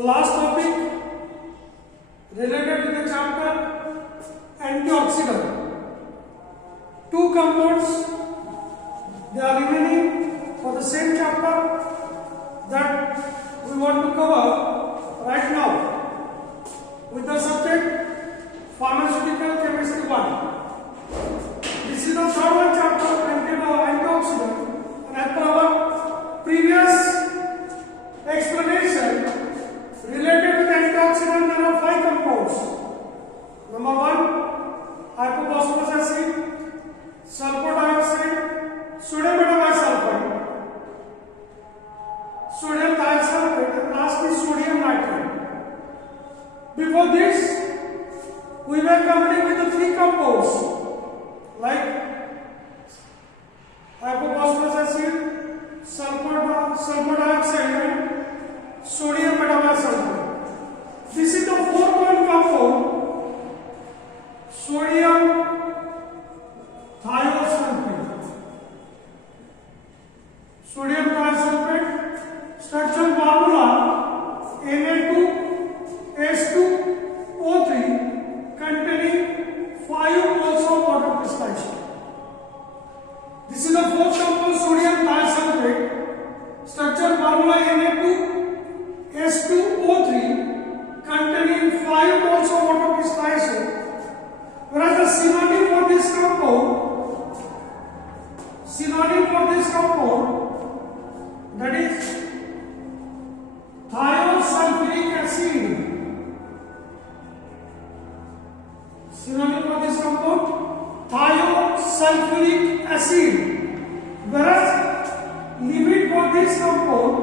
The last topic related to the chapter antioxidant. Two compounds they are remaining for the same chapter that we want to cover right now with the subject pharmaceutical chemistry 1. This is the third one chapter antioxidant, and as per our previous explanation related to the antioxidant, there are 5 compounds. Number 1, hypophosphorus acid, sulfur dioxide, sodium metabisulfite, sodium thiosulfate, and last is sodium nitrate. Before this, we were covering with the 3 compounds like hypophosphorus acid, sulfur dioxide, and sodium metabisulfite. This is the 4th one compound, sodium thiosulfate. Sodium thiosulfate, structural formula Na2H2O3 containing 5 moles of water crystallization. This is the 4th compound, sodium thiosulfate. Structural formula Na2H2O3 containing 5 moles of water crystallization. Whereas the synonym for this compound, that is thiosulfuric acid. Synonym for this compound, thiosulfuric acid. Whereas limit for this compound,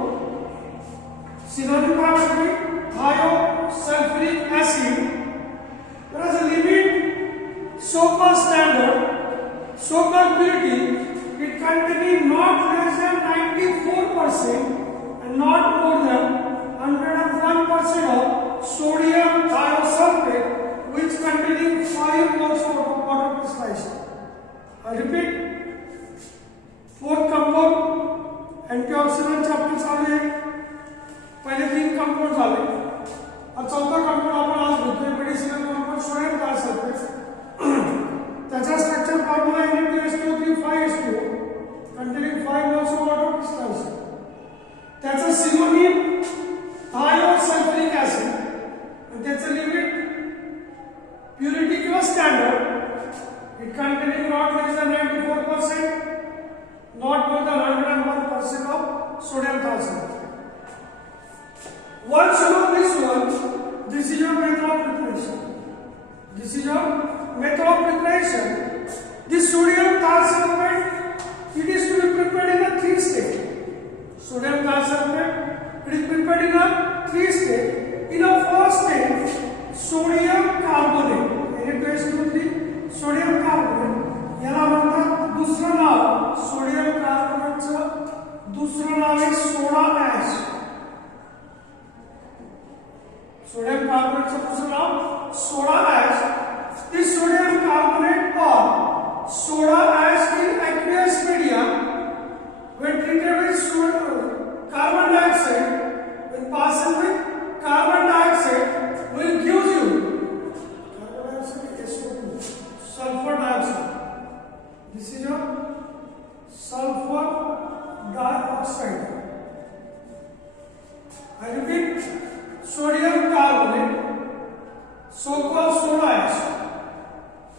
synonym for thiosulfuric acid. Whereas the limit, so-called standard, so-called purity, it containing not less than 94% and not more than 101% of sodium thiosulfate, which containing 5 moles of water crystallization. I repeat, 4th compound antioxidant chapter चालू आहे. पहिले 3 compound झाले. अब 4था compound आपण आज घेतोय medicinal compound sodium thiosulfate. त्याचा structure formula Na2H2O3 containing 5 moles of water crystallization. त्याचा सिनोनिम thiosulfuric acid आणि त्याचं लिमिट प्युरिटी किंवा standard it containing not less than 94%, not more than 101% of sodium thiosulfate. Once you know this one, this is your method of preparation. This sodium thiosulfate, it is to be prepared in a 3 state. Sodium thiosulfate, it is prepared in a 3 state. In a first state, sodium carbonate, Na2H2O3, sodium carbonate. याला म्हणतात दुसरं नाव, सोडियम कार्बोनेटचं दुसरं नाव आहे soda ash. Sodium कार्बोनेटचं दुसरं नाव soda ash. This sodium carbonate or soda ash in aqueous media, when treated with carbon dioxide, when passing with carbon dioxide, will give you carbon dioxide SO2, sulfur dioxide. This is your sulfur dioxide. I repeat, sodium carbonate, so-called soda ash,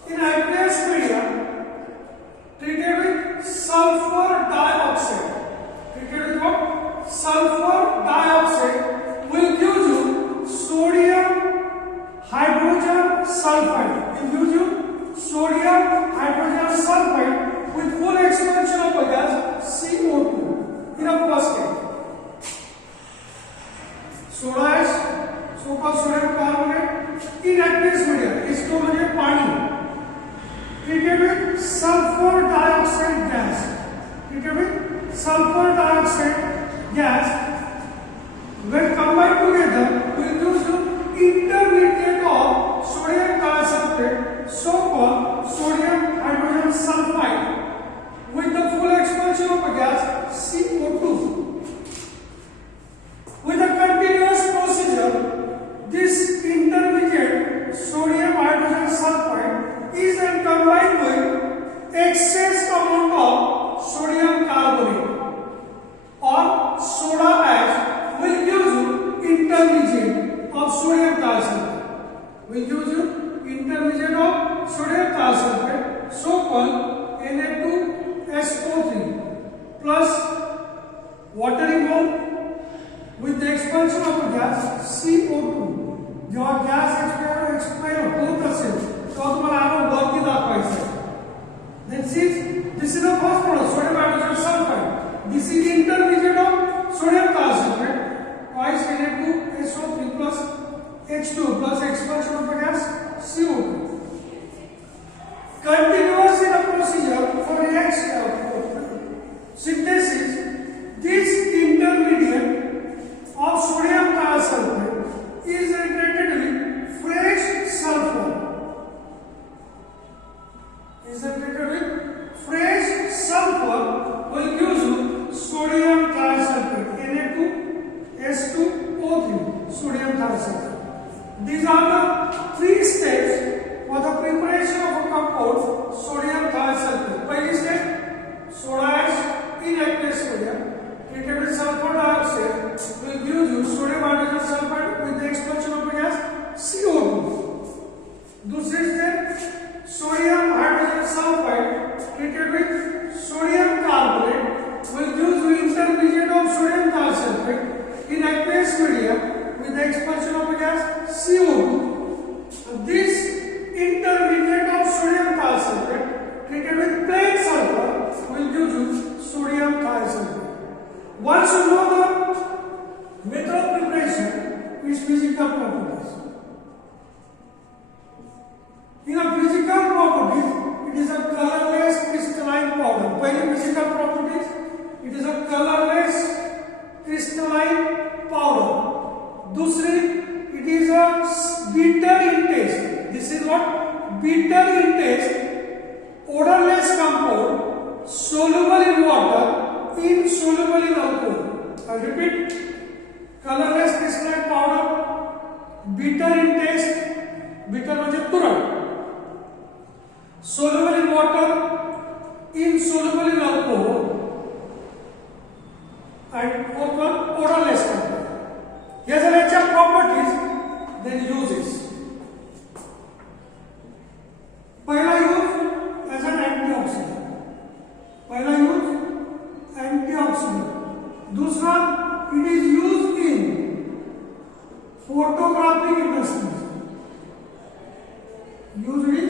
in aqueous media treated with sulfur dioxide. Treated with what? Sulfur dioxide will give you sodium hydrogen sulfide. Will give you sodium hydrogen sulfide with full expansion of the gas CO2 in a first expansion of gas CO2 जेव्हा gas expire होत असेल तेव्हा तुम्हाला आरो वरती दाखवायचं आहे. Then since this is the first product, sodium hydrogen sulfide, this is intermediate of sodium thiosulfate, twice Na2SO3 plus H2 plus expansion of the gas CO2. Continuous in a procedure for synthesis, this intermediate of sodium thiosulfate is reacted with fresh sulfur. Is reacted with fresh sulfur will give you sodium thiosulfate Na2S2O3 sodium thiosulfate. These are the three steps for the preparation of a compound sodium thiosulfate. First step, soda ash in aqueous medium treated with sulfur dioxide will give you sodium hydrogen sulfide with the expulsion of the gas CO2. दूसरे step, sodium hydrogen sulfide treated with sodium carbonate will give you intermediate of sodium thiosulfate in aqueous medium with the expulsion of the gas CO2. This intermediate of sodium thiosulfate treated with plain sulfur will give you sodium thiosulfate. Once you know the method of preparation, its physical properties. In a physical properties, it is a colorless crystalline powder. Pehli physical properties, it is a colorless crystalline powder. दूसरी, it is a bitter in taste. This is what? Bitter in taste, odorless compound, soluble in water, insoluble in alcohol. I repeat, colorless crystalline powder, bitter in taste, bitter म्हणजे तुरट, soluble in water, insoluble in alcohol, and fourth one, odorless compound. Here are the properties, then uses. पहला use as an antioxidant. पहला use antioxidant. दूसरा, it is used in photographic industries. Used in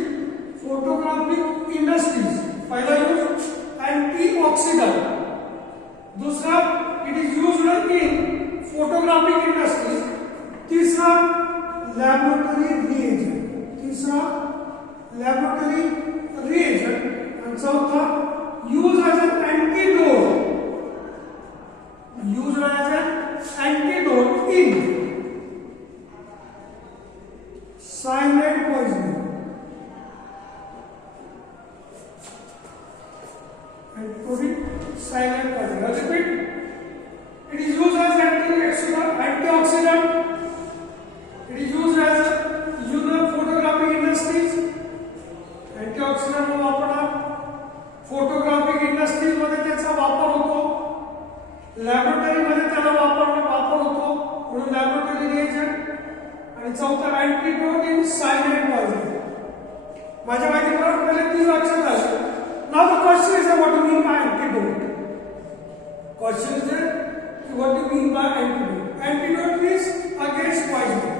photographic industries. पहला use antioxidant. दूसरा, it is used in photographic industries. तीसरा, laboratory reagent. तीसरा, laboratory reagent. And चौथा, used as an antidote. Used as an antidote in cyanide poisoning. Antidote cyanide poisoning. I repeat, it is used as antioxidant. It is used as photographic industries. Antioxidant वापरणार. Photographic industries मध्ये त्याचा वापर होतो. लॅबोरेटरी मध्ये त्याला वापर होतो म्हणून लॅबोरेटरी रिएजंट. आणि चौथा, अँटीडोट इन सायनाइड पॉइझनिंग. माझ्या माहितीप्रमाणे पहिले तीन लक्षात आले. Now the question is what you mean by antidote. Question is what you mean by antidote. Antidote means against poisoning.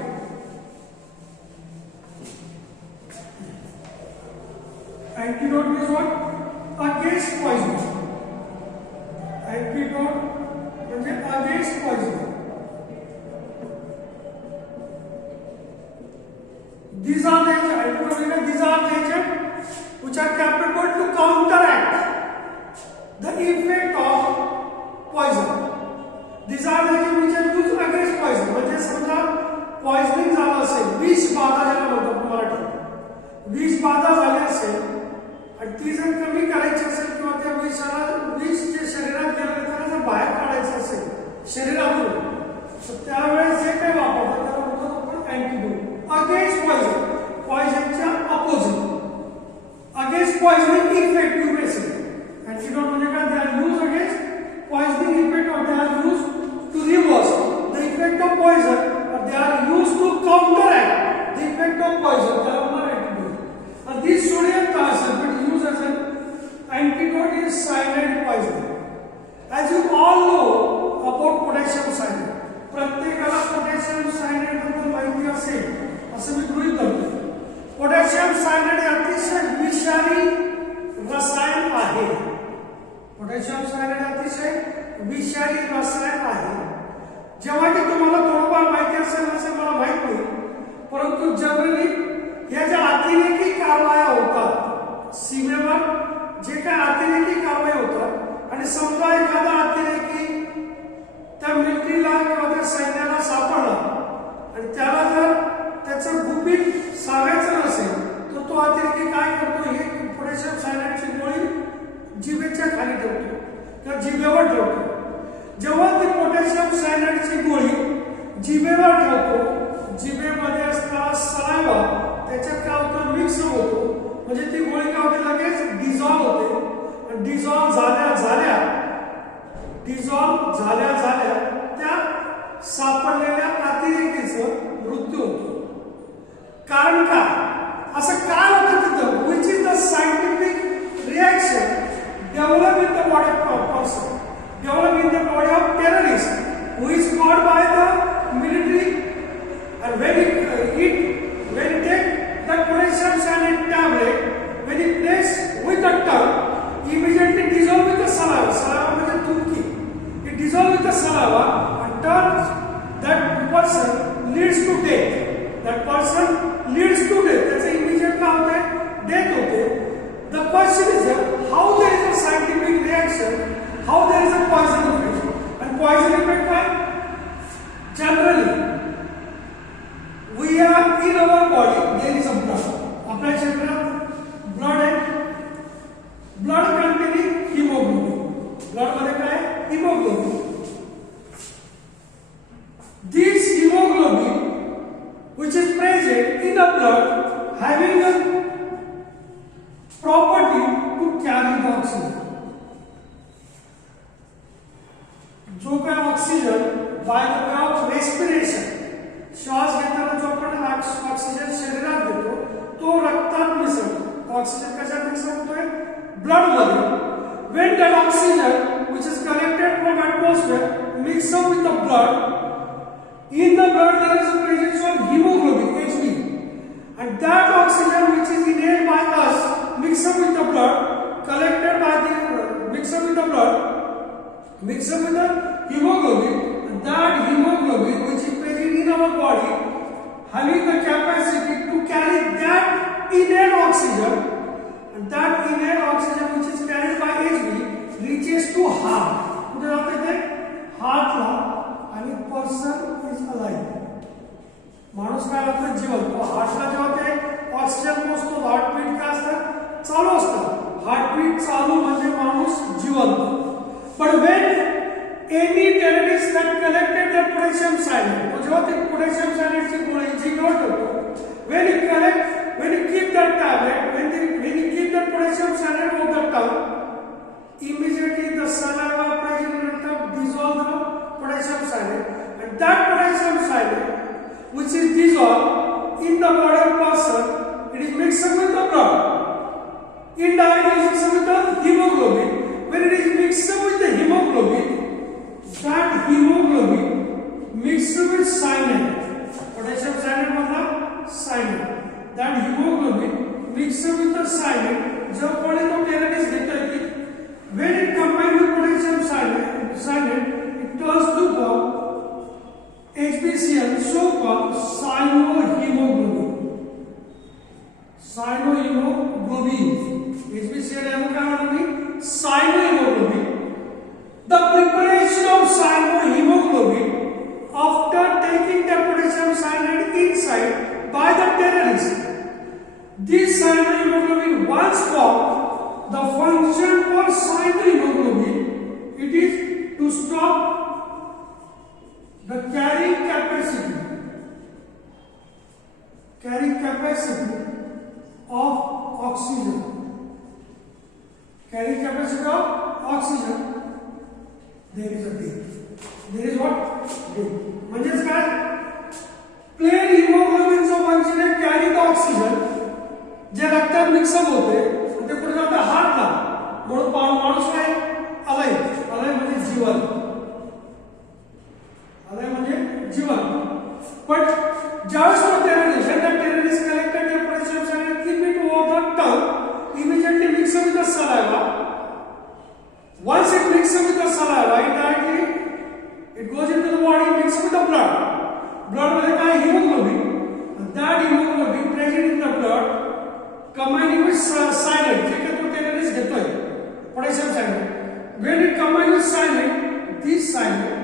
Antidote means what? Against poisoning. Antidote म्हणजे against poisoning. These are the agents which are capable to counteract the effect of poison. These are the agents which are used against poison. म्हणजे समजा poisoning झालं असेल, विष बाधा ज्याला म्हणतात मराठीत, विष बाधा झाली असेल आणि ती जर कमी करायची असेल किंवा त्या विष जे शरीरात गेलं त्याला जर बाहेर काढायचं असेल शरीरातून, तर त्यावेळेस जे काही वापरतात त्याला म्हणतो आपण अँटीडोट. अगेन्स्ट पॉइझन, पॉइझनच्या opposite. Against poisoning effect message. Antidote म्हणजे काय? They are use against poisoning effect और they are use to reverse the effect of poison और दे आर यूज टू काउंटरॅक्ट द इफेक्ट ऑफ पॉइझन. त्याला म्हणतात antidote. And this sodium thiosulfate is used as an antidote in cyanide poisoning. As you all know about potassium cyanide, प्रत्येक potassium cyanide अतिशय विषारी रसायन आहे. जेव्हा की तुम्हाला थोडंफार माहिती असेल असं मला माहित नाही, परंतु जनरली या ज्या अतिरेकी कारवाया होतात सीमेवर, जे काय अतिरेकी कारवाई होतात आणि समजा एखादा अतिरेकी त्या मिलिटरीला किंवा त्या सैन्याला सापडला आणि त्याला जर त्याचं गुपित सांगायचं नसेल तर तो अतिरेकी काय करतो, हे पोटॅशियम सायनाइडची गोळी जिभेच्या खाली ठेवतो किंवा जिभेवर ठेवतो. जेव्हा ती पोटॅशियम सायनाइडची गोळी जिभेवर ठेवतो, जिभेमध्ये असणारा सलाइवा त्याच्यात काय होतं, मिक्स होतो, म्हणजे ती गोळी काय होते, लगेच डिझॉल्व होते. आणि डिझॉल्व झाल्या त्या सापडलेल्या अतिरेकीचं मृत्यू होतो. कारण काय, असं काय होतं तिथं, which is the scientific reaction develop in the body of person, develop in the body of terrorist who is caught by the military, and when he take the potassium cyanide tablet, when he place with the tongue, immediately dissolve with the saliva. Saliva means thumki. It dissolve with the saliva and turns that person leads to death. That person leads to death. That's immediate काय होते, death होते. The question is how there is a scientific reaction, how there is a poison effect. And poison effect काय? Generally, we are in our body, there is a blood. आपल्या शरीरात blood आहे, blood containing hemoglobin. Blood मध्ये काय, hemoglobin. This hemoglobin, which is present in the blood, having a property to carry the oxygen. जो काय oxygen by the way of respiration, श्वास घेताना जो आपण ऑक्सिजन शरीरात घेतो तो रक्तात मिसळतो. ऑक्सिजन कशात मिक्स होतोय, ब्लड मध्ये. when that oxygen which is collected from atmosphere mix up with the blood, in the blood there is a presence of hemoglobin Hb, and that oxygen which is inhaled by us mix up with the blood, collected by the mix up with the hemoglobin, and that hemoglobin which is present in our body having the capacity to carry that inhaled oxygen, and that inhaled oxygen which is carried by Hb reaches to heart. कुठे जाते ते, हार्टला, आणि person is alive. माणूस काय होतं, जिवंत. हार्टला जेव्हा ते ऑक्सिजन पोहोचतो, हार्टबीट काय असतात, चालू असतात. हार्टबीट चालू म्हणजे माणूस जिवंत. But when any terrorist that collected the potassium cyanide, तो जेव्हा ते potassium cyanide ची गोळी जिभेवर ठेवतो, when he keep that tablet, when he keep that potassium cyanide on the tongue, immediately the saliva present in the tongue dissolve the potassium cyanide, and that potassium cyanide which is dissolved in the body of person, it is mixed up with the blood. Indirectly mixed up with the hemoglobin. When it is mixed up with the hemoglobin, that hemoglobin mixed with cyanide, potassium cyanide मतलब cyanide, that hemoglobin mixed with the cyanide, जब कोणी तो टेररिस्ट घेता है, when it combined with potassium cyanide, it turns to form HbCl, so called cyanohemoglobin. Cyanohemoglobin. HbCl यानी क्या मतलब cyanohemoglobin. The preparation of cyanohemoglobin after taking the potassium cyanide inside by the terrorist. This cyanohemoglobin once formed, the function for cyanohemoglobin, it is to stop the carrying capacity of oxygen. Carrying capacity of oxygen, there is a death. There is what? Death. म्हणजेच काय? Plain hemoglobin चं function आहे carry the oxygen, जे रक्तात मिक्सअप होते, ते कुठे जातं, हार्टला. म्हणून माणूस काय, अलाइव. अलाइव म्हणजे जीवन. अलाइव म्हणजे जीवन. पण ज्यावेळेस तो terrorist collected the potassium cyanide, keep it over the tongue, immediately mix it with the saliva. Once it mixes with the saliva, indirectly it goes into the body, mixes with the blood. Blood मध्ये काय hemoglobin, and that hemoglobin present in the blood combining with cyanide, जे काही तो टेररिस्ट घेतोय potassium cyanide. When it combines with cyanide, this cyanide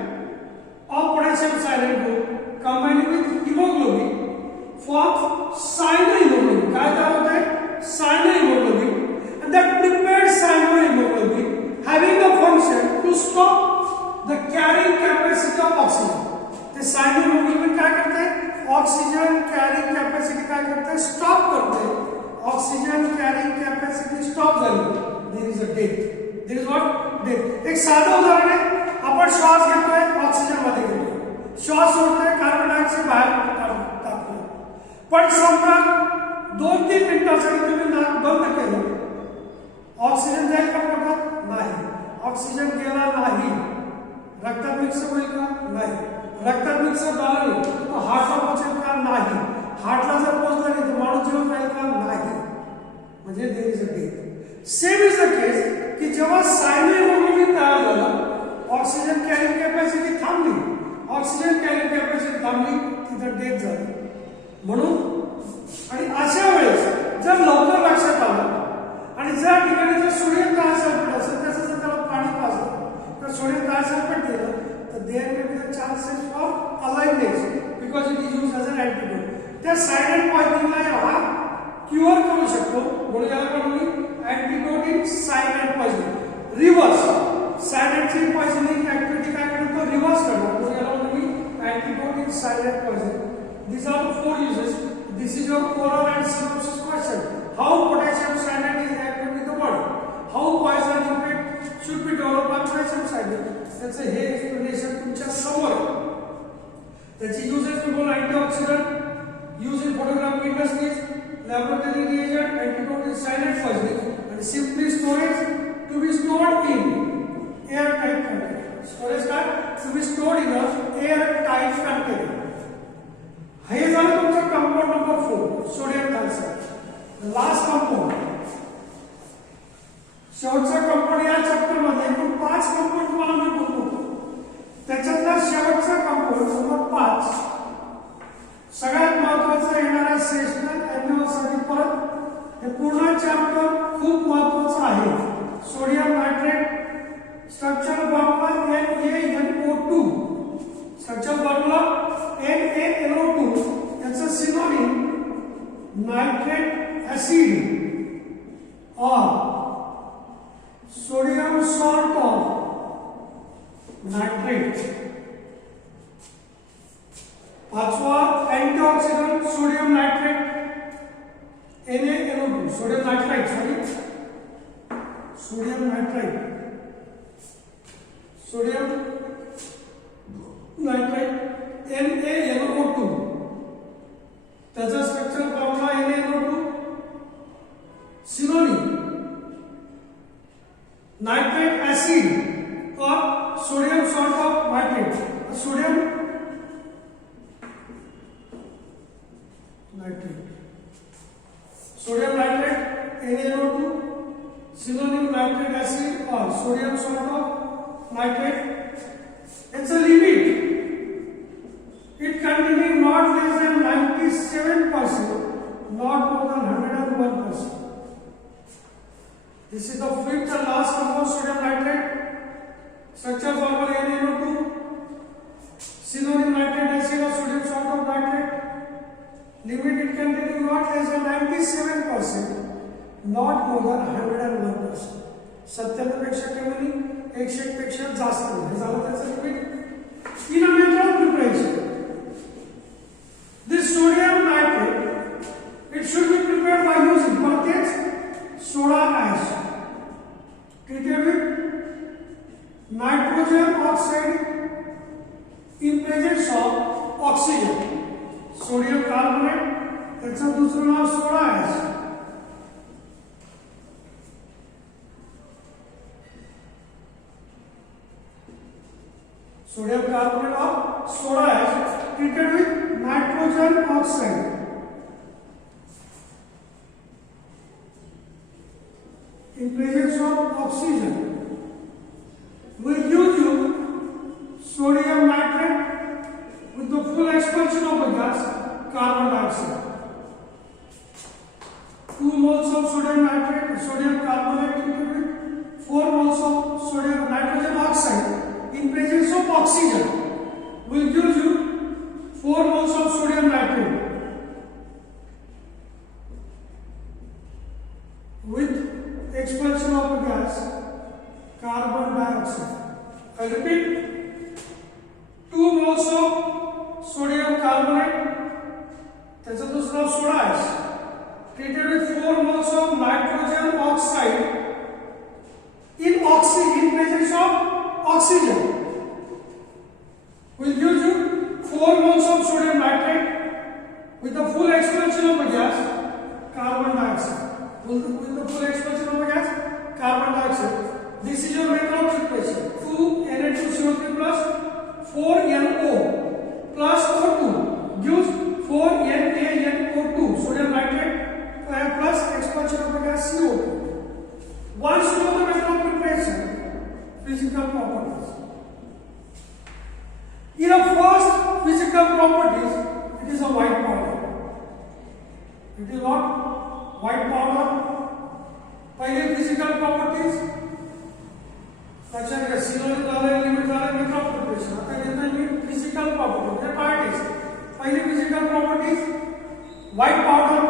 or potassium cyanide group combining with hemoglobin forms cyanohemoglobin. काय तयार होते? Cyanohemoglobin, and that prepared cyanohemoglobin having the function to stop the carrying capacity of oxygen. ते cyanohemoglobin क्या करते हैं? Oxygen carrying capacity क्या करते हैं? Stop करते हैं. Oxygen carrying capacity stop झाली. There is a death. There is what? Death. एक साधं उदाहरण आहे. आपण श्वास घेतोय, ऑक्सिजन मध्ये घेतोय. श्वास सोडतोय, कार्बन डायऑक्साइड बाहेर टाकतोय. पण समजा 2-3 मिनिटांसाठी तुम्ही नाक बंद केलं, ऑक्सिजन जाईल का पोटात? नाही. ऑक्सिजन गेला नाही. रक्तात मिक्स होईल का? नाही. रक्तात मिक्स झालं तो हार्टला पोहोचेल का? नाही. हार्टला जर पोहोचलं नाही तर माणूस जिवंत राहील का? नाही. म्हणजे there is a death. Same is the case की जेव्हा सायनोहेमोग्लोबिन तयार झालं, ऑक्सिजन कॅरिंग कॅपॅसिटी थांबली. ऑक्सिजन कॅरिंग कॅपॅसिटी थांबली, तिथं डेथ झाली. म्हणून आणि अशा वेळेस जर लवकर लक्षात आलं आणि ज्या ठिकाणी जर सोडियम थायसल्फेट असेल त्याचं जर त्याला पाणी पाजलं तर सोडियम थायसल्फेट दिलं तर there may be the chances for aliveness because it is use as an antidote. त्या सायनाइड पॉइझनिंगला हा क्युअर करू शकतो. म्हणून याला काय म्हणू? Antidote in cyanide poisoning. Reverse सायनाइडची पॉइझनिंग ऍक्टिव्हिटी काय करतो? रिव्हर्स करणार. म्हणून याला म्हणू antidote in cyanide poisoning. These are the 4 uses. This is your oral and synopsis question. How potassium cyanide is active with the body? How poison effect should be developed by potassium cyanide? त्याचं हे एक्सप्लेनेशन तुमच्या समोर आहे. त्याची uses तुम्हाला antioxidant, use in photography industries, laboratory reagent, antidote in cyanide poisoning आणि simply storage to be stored in air tight container. Storage काय? To be stored in air tight container. हे झालं तुमचं compound number 4 sodium thiosulphate. Last compound, शेवटचा compound या chapter मध्ये एकूण 5 कंपाऊंड तुम्हाला मी बोलतो. त्याच्यातला शेवटचा कंपाऊंड नंबर 5 सगळ्यात महत्वाचा येणारा सेशनल एन्युअलसाठी परत हे पूर्ण चॅप्टर खूप महत्वाचं आहे. Sodium nitrate structure formula NaNO2. Structure formula NaNO2 याचं सिनोनिम नाइट्रेट एसिड और सोडियम सॉल्ट ऑफ नाइट्रेट. पाचवा antioxidant sodium nitrate NaNO2 sodium nitrite sodium nitrite NaNO2 त्याचा structure formula NaNO2 synonym nitrate acid और sodium salt of nitrate. Sodium nitrate NaNO2 synonym nitrate acid और sodium salt of nitrate. It's a limit. It containing not less than 97%, not more than 101%. This is the 5th and last compound sodium nitrate. Structure formula NaNO2. Synonym nitrate acid or sodium salt of nitrate. Limit it containing not less than 97%, not more than 101%. 97 पेक्षा कमी, 101 पेक्षा जास्त नाही. हे झालं त्याचं limit. In a method of preparation, this sodium nitrate, it should be prepared by using perchance soda ash treated with nitrogen oxide in presence of oxygen. Sodium carbonate, त्याचं दुसरं नाव soda ash. Sodium carbonate or soda ash treated with nitrogen oxide in presence of oxygen expansion of a gas, carbon dioxide. I repeat, 2 moles of sodium carbonate, त्याचा दुसरा सोडा आहे, treated with 4 moles of nitrogen oxide in presence of oxygen will give you 4 moles of sodium nitrate with the full expulsion of a gas, carbon dioxide. With the full expulsion of a gas, carbon dioxide. This is your method of preparation. 2 Na2CO3 plus 4 NO plus O2 gives 4 NaNO2 sodium nitrate plus expulsion of a gas CO2. Once you know the method of preparation, physical properties. In the first physical properties, it is a white powder. It is what? White powder. पहले physical properties. अच्छा क्या सिनोनिम डाले लिमिट डाले method of preparation. आता है जितना physical properties. The part is पहले physical properties. White powder.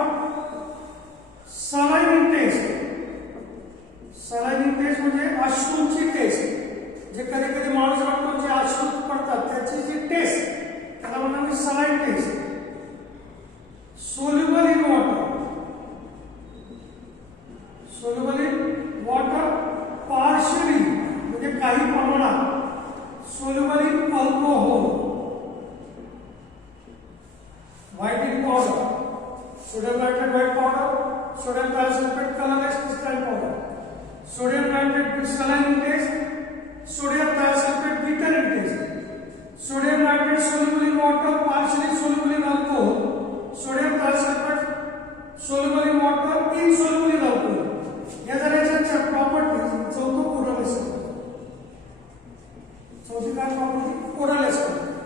Saline taste. Saline taste म्हणजे अश्रूंची टेस्ट. जे कधी कधी माणूस वाटतो जे अश्रू पडतात त्याची जी टेस्ट त्याला म्हणतात saline taste. Soluble in water. Soluble in water partially म्हणजे काही प्रमाणात. Soluble in alcohol. White in powder. Sodium nitrate white powder. Sodium thiosulfate colorless crystalline powder. Sodium nitrate with saline in taste. Sodium thiosulfate bitter in taste. Sodium nitrate soluble in water, partially soluble in alcohol. Sodium thiosulfate soluble in water, insoluble in alcohol. या झाल्याच्या प्रॉपर्टीज चौथं कोरलेस. चौथी काय property coreless.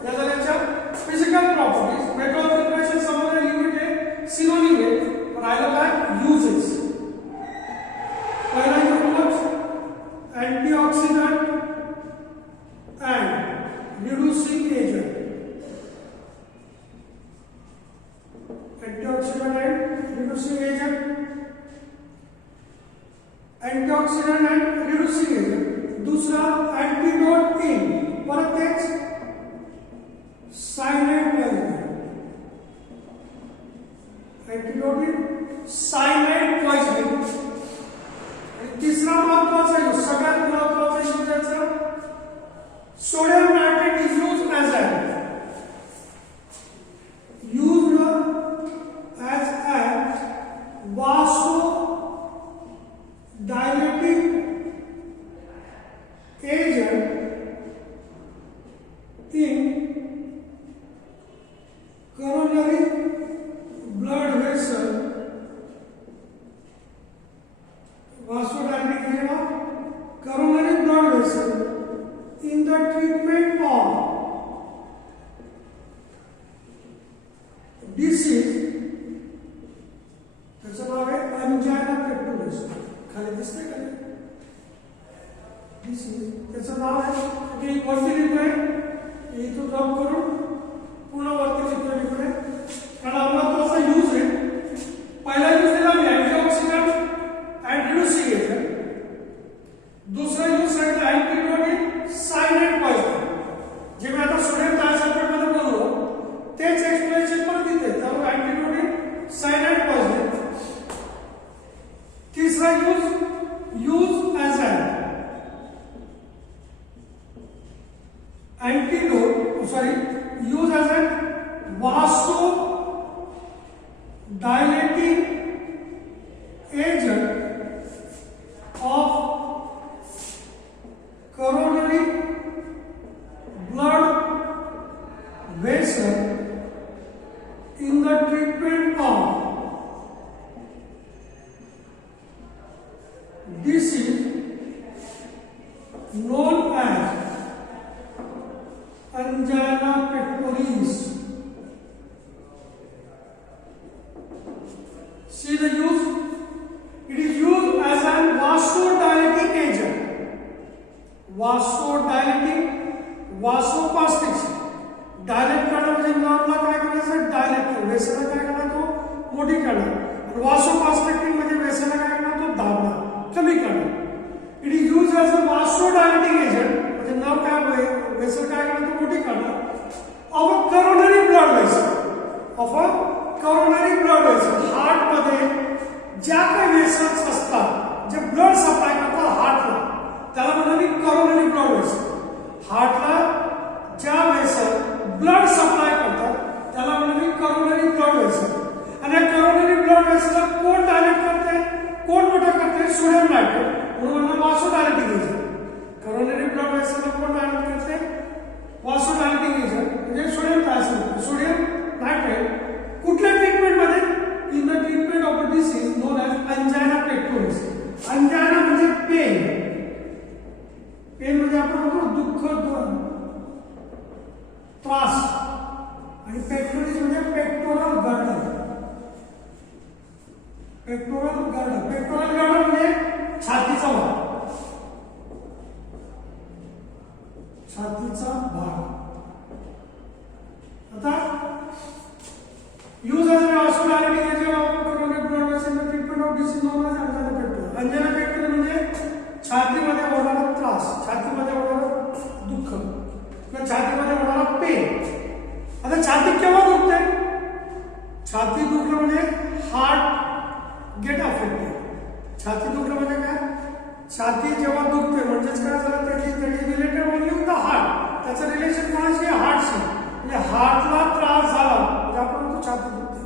या झाल्याच्या physical properties. Method of preparation समोर लिमिट आहे, सिनोनिम आहे, पण राहिलं काय युजेस. पहिला use antioxidant and reducing agent. Antioxidant and reducing agent. Antioxidant and reducing agent. दूसरा antidote in परत तेच cyanide poisoning. Antidote in cyanide poisoning. तीसरा महत्वाचा यूज, सगळ्यात महत्वाचा यूज याचा sodium nitrate is used as a vasodilating agent in coronary blood vessel. Vasodilating agent of coronary blood vessel in the treatment of disease. त्याचं नाव आहे angina pectoris. खाली दिसते का डिसीज. त्याचं नाव आहे की वरती लिहितोय, इथून ड्रॉप करून पुन्हा वरती लिहितोय इकडे, कारण महत्वाचा यूज आहे. पहिला यूज दिला मी अँटीऑक्सिडंट and reducing agent. दूसरा यूज सांगितलं antidote in cyanide poisoning. जे मी आता सोडियम थायोसल्फेट मध्ये बोललो तेच एक्सप्लेनेशन पण दिले. त्यामुळे antidote in cyanide poisoning. तीसरा use as an antidote, use as an vasodilating agent of coronary blood vessel in the treatment of disease known as angina pectoris. See the use. It is used as a vasodilating agent. Vasodilating, vasoconstricts. Dilate करना म्हणजे ब्लडला काय करायचं, डायलेट कर, वेसला काय करणार तो मोठी करणार. वासोकॉन्स्ट्रिक्टिंग म्हणजे वेसला काय करणार तो दाबणार, कमी करणार. as a vasodilating agent, म्हणजे नाव काय होईल वेसल काय करतो मोठी करणार of a coronary blood vessel of a coronary blood vessel heart मध्ये ज्या काही वेसल्स असतात जे ब्लड सप्लाय करतात हार्टला त्याला म्हणतात करोनरी ब्लड वेसल हार्टला ज्या वेसल ब्लड सप्लाय करतात त्याला म्हणतात करोनरी ब्लड वेसल आणि या करोनरी ब्लड वेसलला कोण डायलेट करते कोण मोठं करते सोडियम नायट्रेट म्हणून वासोडायलेटिंग एजंट करोनरी ब्लड वेसलला कोण डायलेट करते वासोडायलेटिंग एजंट म्हणजे सोडियम नायट्रेट कुठल्या ट्रीटमेंट मध्ये in the treatment of a disease known as angina pectoris angina म्हणजे पेन पेन म्हणजे आपण म्हणतो दुःख त्रास आणि पेक्टोरिस म्हणजे पेक्टोरल गर्डर पेक्टोरल गर्डर म्हणजे छातीचा भाग आता use as a vasodilating agent of coronary blood vessel in the treatment of disease known as angina pectoris angina pectoris म्हणजे छातीमध्ये होणारा त्रास छातीमध्ये होणारा दुःख किंवा छातीमध्ये होणारा पेन आता छाती केव्हा दुखते छाती दुखलं म्हणजे हार्ट गेट अफेक्टेड छाती दुखलं म्हणजे काय छाती जेव्हा दुखते म्हणजेच काय झालं त्याची related only with the heart त्याचं रिलेशन कोणाशी हार्टशी म्हणजे हार्टला त्रास झाला म्हणजे आपण म्हणतो छाती दुखते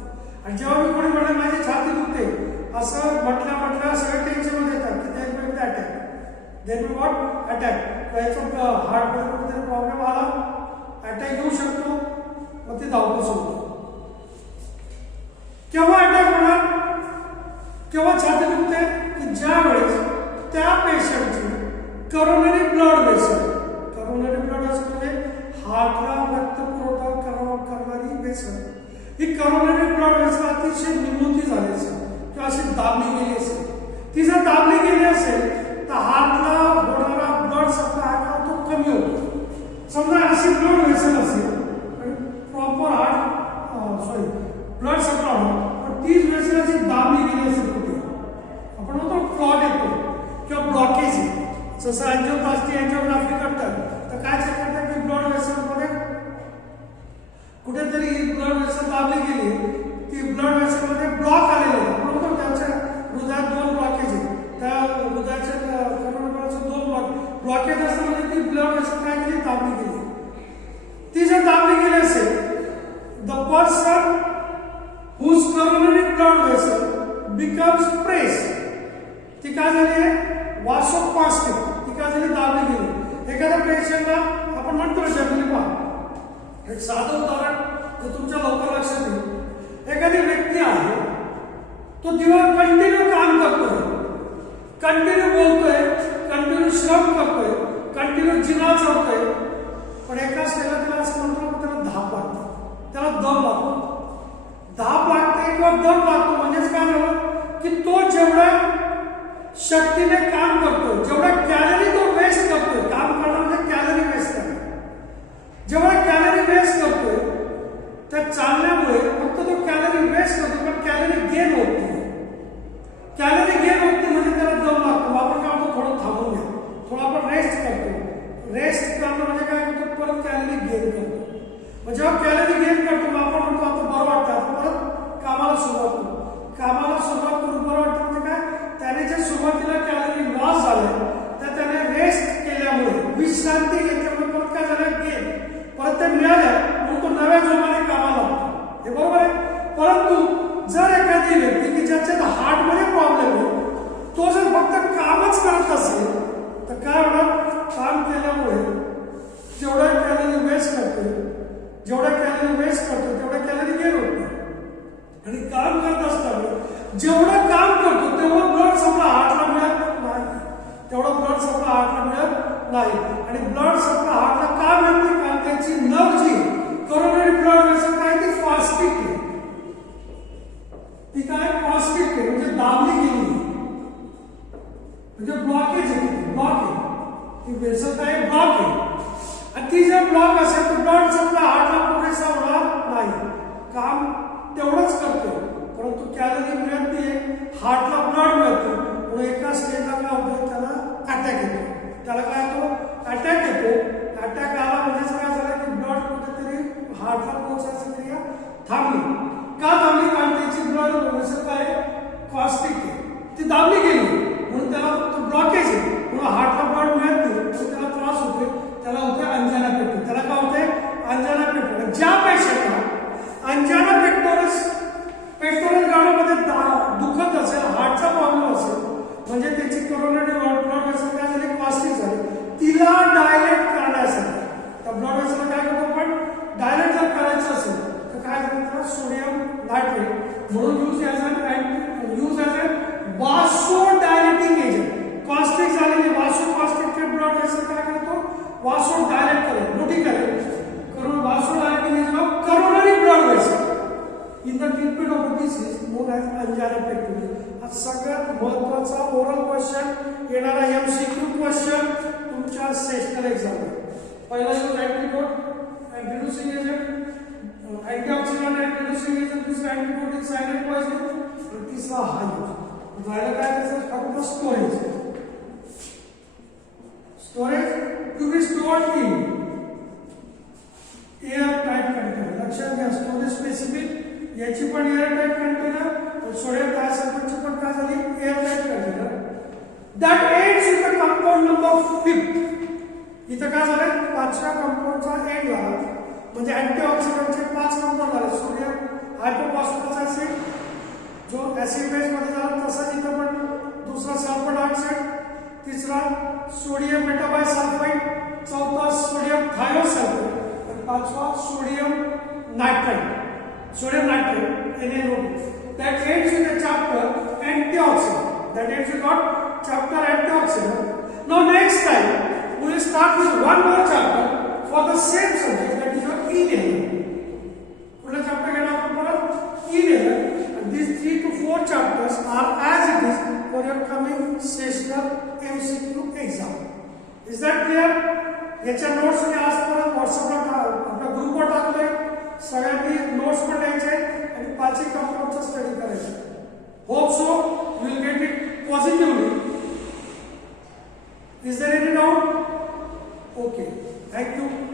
आणि जेव्हा मी कोणी म्हणलं माझी छाती दुखते असं म्हटल्या सगळे टेन्शन मध्ये येतात की there will be attack there will what attack याचा हार्टमध्ये कुठेतरी प्रॉब्लेम आला अटॅक येऊ शकतो मग ती धावपळ सुरू केव्हा अटॅक होणार केव्हा छाती दुखते की ज्या वेळेस त्या पेशंटची करोनरी ब्लड वेसल म्हणजे हार्टला रक्त पुरवठा करणारी वेसल ही करोनरी ब्लड वेसल अतिशय निमोठी झाली असेल किंवा अशी दाबली गेली असेल ती जर दाबली गेली असेल तर हार्टला होणारा ब्लड सप्लाय हा तो कमी होतो समजा अशी ब्लड वेसल असेल प्रॉपर हार्ट ब्लड सप्लाय होतो पण तीच वेसल अशी दाबली गेली असेल कुठे आपण म्हणतो क्लॉट येतो किंवा ब्लॉकेज आहे जसं अँजिओग्राफी करतात तर काय करतात की ब्लड वेसल मध्ये कुठेतरी ही ब्लड वेसल दाबली गेली ती ब्लड वेसल मध्ये ब्लॉक आलेले आहे आपण म्हणतो त्याच्या हृदयात दोन ब्लॉकेज आहेत त्या हृदयाच्या करोनरीचे दोन ब्लॉकेज असतं म्हणजे ती ब्लड वेसल काय केली दाबली गेली ती जर दाबली गेली असेल the person whose coronary blood vessel becomes pressed ती काय झाली आहे वासोकॉन्स्टिक ती काय झाली दाबली गेली एखाद्या पेशंटला आपण म्हणतो जनरली पहा एक साधं उदाहरण ते तुमच्या लवकर लक्षात येईल एखादी व्यक्ती आहे तो दिवस कंटिन्यू काम करतोय कंटिन्यू बोलतोय कंटिन्यू श्रम करतोय कंटिन्यू जिना चढतोय पण एका स्टेला त्याला असं म्हणतो त्याला धाप लागते त्याला दम लागतो धाप लागते किंवा दम लागतो म्हणजेच काय झालं की तो जेवढा शक्तीने काम करतोय जेवढा कॅलरी तो वेस्ट करतोय काम करणं म्हणजे कॅलरी वेस्ट करणं जेवढा कॅलरी वेस्ट करतोय त्या चालण्यामुळे फक्त तो कॅलरी वेस्ट करतो पण कॅलरी गेन होत नाही कॅलरी गेन होत नाही म्हणजे त्याला दम लागतो आपण काय म्हणतो थोडं थांबून घ्या थोडं आपण रेस्ट करतो रेस्ट करणं म्हणजे काय करतो परत कॅलरी गेन करतो मग जेव्हा कॅलरी गेन करतो आपण म्हणतो आता बरं वाटतं आपण परत कामाला सुरुवात करून बरं वाटतं म्हणजे काय त्याने ज्या सुरुवातीला कॅलरी लॉस झाले तर त्याने रेस्ट केल्यामुळे विश्रांती घेतल्यामुळे परत काय झालं गेन परत ते मिळालं म्हणून तो नव्या जोमाने कामाला लागतो हे बरोबर आहे परंतु जर एखादी व्यक्ती की ज्याच्यात हार्टमध्ये प्रॉब्लेम आहे तो जर फक्त कामच करत असेल तर काय होणार काम केल्यामुळे जेवढा कॅलरी वेस्ट करतो तेवढा कॅलरी गेन होत नाही आणि काम करत असताना जेवढं काम करतो तेवढं ब्लड सप्लाय हार्टला मिळत नाही आणि ब्लड सप्लाय हार्टला का मिळत नाही कारण त्याची नर्व जी करोनरी ब्लड वेसल काय ती फास्टिक आहे ती काय फास्टिक आहे म्हणजे दाबली गेली म्हणजे ब्लॉकेज आहे ती वेसल काय ब्लॉक आहे आणि ती जर ब्लॉक असेल तर ब्लड सप्लाय हार्टला पुरेसा होणार नाही काम तेवढंच करतो परंतु कॅलरी मिळत नाही हार्टला ब्लड मिळतो म्हणून एका स्टेजला काय होतं त्याला अटॅक येतो क्वेश्चन तुमच्या सेशनल एक्झाम पहिला जो antidote reducing agent antioxidant and reducing agent दुसरा अँटीडोट इन सायलेंट पॉइझनिंग आणि तिसरा हाय झालं काय त्याचं फक्त storage to be stored in air tight container लक्षात घ्या स्टोरेज स्पेसिफिक याची पण एअर टाइट कंटेनर सोडियम डायसल्फाइडची पण काय झाली air tight container that ends with the compound number 5 इथं काय झालं पाचव्या कंपाऊंडचा एंड झाला म्हणजे अँटीऑक्सिडंटचे 5 कंपाऊंड झाले सोडियम हायपोफॉस्फरस ऍसिड जो ऍसिड बेस मध्ये झाला तसाच इथं पण दुसरा सल्फर डायऑक्साइड तिसरा सोडियम मेटाबायसल्फाइड चौथा सोडियम थायोसल्फेट आणि पाचवा sodium nitrite NaNO2 that ends with the chapter antioxidant that ends with what chapter antioxidant. Now next time we will start with one more chapter for the same subject that is your inhaler. पुढला chapter घेणार आपण परत inhaler and these 3 to 4 chapters are as it is for your coming sessional MCQ exam. Is that clear? याच्या नोट्स मी आज परत व्हॉट्सअपला आपल्या ग्रुपवर टाकले सगळ्यांनी नोट्स पण द्यायचे आणि पाचही कंपाऊंडचा स्टडी करायचा. Hope so you will get it positively. Is there any doubt? Okay. Thank you.